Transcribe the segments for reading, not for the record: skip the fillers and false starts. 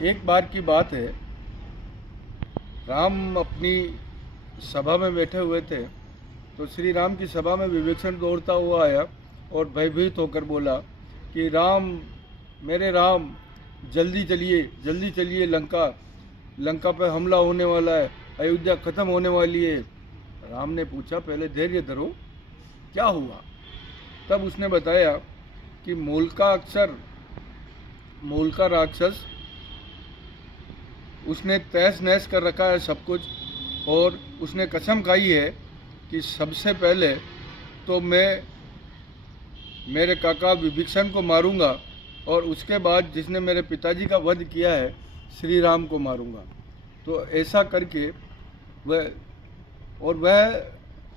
एक बार की बात है, राम अपनी सभा में बैठे हुए थे तो श्री राम की सभा में विभीषण दौड़ता हुआ आया और भयभीत होकर बोला कि राम, मेरे राम, जल्दी चलिए, लंका पर हमला होने वाला है, अयोध्या खत्म होने वाली है। राम ने पूछा, पहले धैर्य धरो, क्या हुआ? तब उसने बताया कि मूल का राक्षस, उसने तहस नहस कर रखा है सब कुछ, और उसने कसम खाई है कि सबसे पहले तो मैं मेरे काका विभीषण को मारूंगा और उसके बाद जिसने मेरे पिताजी का वध किया है श्री राम को मारूंगा। तो ऐसा करके वह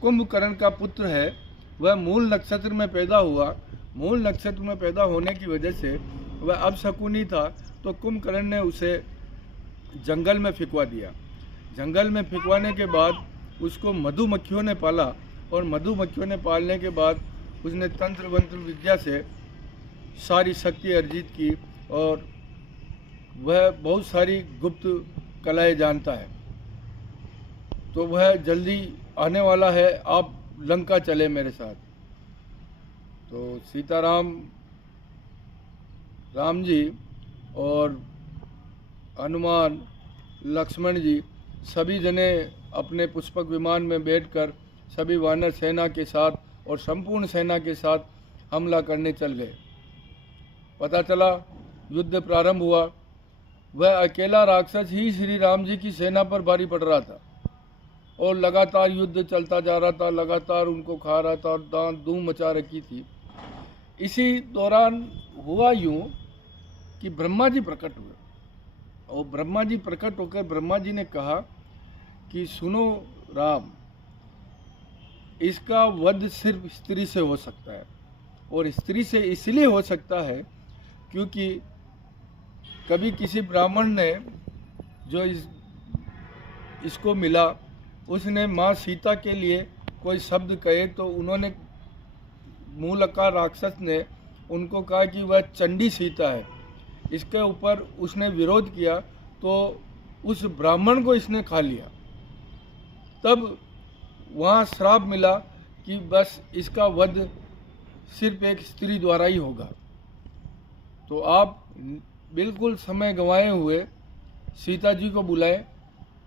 कुंभकर्ण का पुत्र है, वह मूल नक्षत्र में पैदा हुआ। मूल नक्षत्र में पैदा होने की वजह से वह अपशकुनी था, तो कुंभकर्ण ने उसे जंगल में फिकवा दिया। जंगल में फिकवाने के बाद उसको मधुमक्खियों ने पाला, और मधुमक्खियों ने पालने के बाद उसने तंत्र मंत्र विद्या से सारी शक्ति अर्जित की, और वह बहुत सारी गुप्त कलाएं जानता है। तो वह जल्दी आने वाला है, आप लंका चले मेरे साथ। तो सीताराम, राम जी और हनुमान, लक्ष्मण जी सभी जने अपने पुष्पक विमान में बैठकर सभी वानर सेना के साथ और संपूर्ण सेना के साथ हमला करने चल गए। पता चला युद्ध प्रारंभ हुआ। वह अकेला राक्षस ही श्री राम जी की सेना पर भारी पड़ रहा था और लगातार युद्ध चलता जा रहा था, लगातार उनको खा रहा था और दांत धूम मचा रखी थी। इसी दौरान हुआ यूं कि ब्रह्मा जी प्रकट हुए, और ब्रह्मा जी प्रकट होकर ब्रह्मा जी ने कहा कि सुनो राम, इसका वध सिर्फ स्त्री से हो सकता है, और स्त्री से इसलिए हो सकता है क्योंकि कभी किसी ब्राह्मण ने जो इसको मिला, उसने माँ सीता के लिए कोई शब्द कहे तो उन्होंने, मूलका राक्षस ने उनको कहा कि वह चंडी सीता है। इसके ऊपर उसने विरोध किया तो उस ब्राह्मण को इसने खा लिया। तब वहाँ श्राप मिला कि बस इसका वध सिर्फ एक स्त्री द्वारा ही होगा। तो आप बिल्कुल समय गंवाए हुए सीता जी को बुलाएं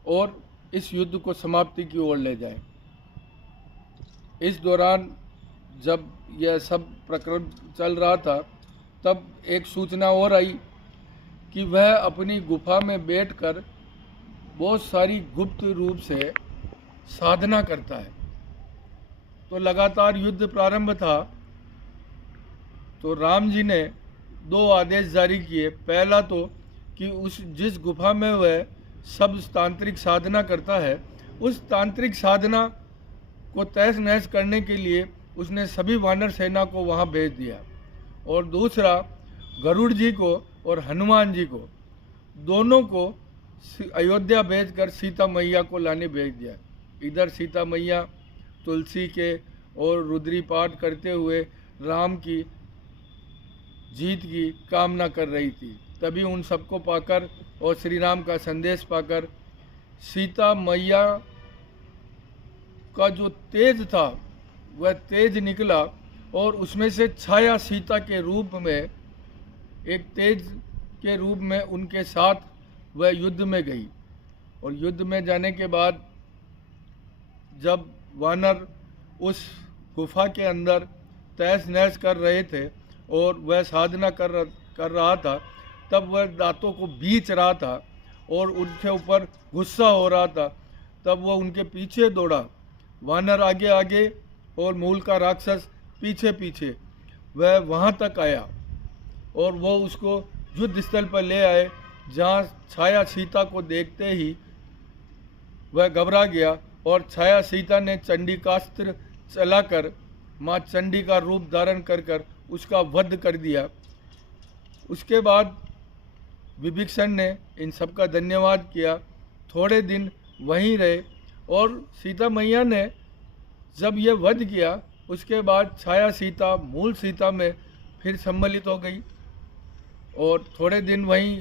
और इस युद्ध को समाप्ति की ओर ले जाएं। इस दौरान जब यह सब प्रकरण चल रहा था, तब एक सूचना और आई कि वह अपनी गुफा में बैठकर बहुत सारी गुप्त रूप से साधना करता है। तो लगातार युद्ध प्रारंभ था, तो राम जी ने 2 आदेश जारी किए। पहला तो कि जिस गुफा में वह सब तांत्रिक साधना करता है, उस तांत्रिक साधना को तहस नहस करने के लिए उसने सभी वानर सेना को वहां भेज दिया। और दूसरा, गरुड़ जी को और हनुमान जी को, दोनों को अयोध्या भेजकर सीता मैया को लाने भेज दिया। इधर सीता मैया तुलसी के और रुद्री पाठ करते हुए राम की जीत की कामना कर रही थी। तभी उन सबको पाकर और श्री राम का संदेश पाकर सीता मैया का जो तेज था वह तेज निकला, और उसमें से छाया सीता के रूप में, एक तेज के रूप में उनके साथ वह युद्ध में गई। और युद्ध में जाने के बाद जब वानर उस गुफा के अंदर तहस नहस कर रहे थे और वह साधना कर रहा था, तब वह दांतों को बीच रहा था और उनके ऊपर गुस्सा हो रहा था। तब वह उनके पीछे दौड़ा, वानर आगे आगे और मूल का राक्षस पीछे पीछे। वह वहाँ तक आया और वो उसको युद्ध स्थल पर ले आए, जहाँ छाया सीता को देखते ही वह घबरा गया, और छाया सीता ने चंडिकास्त्र चलाकर माँ चंडी का रूप धारण कर उसका वध कर दिया। उसके बाद विभीषण ने इन सब का धन्यवाद किया, थोड़े दिन वहीं रहे, और सीता मैया ने जब यह वध किया उसके बाद छाया सीता मूल सीता में फिर सम्मिलित हो गई और थोड़े दिन वहीं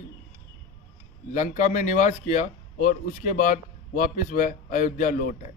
लंका में निवास किया और उसके बाद वापस वह अयोध्या लौट आए।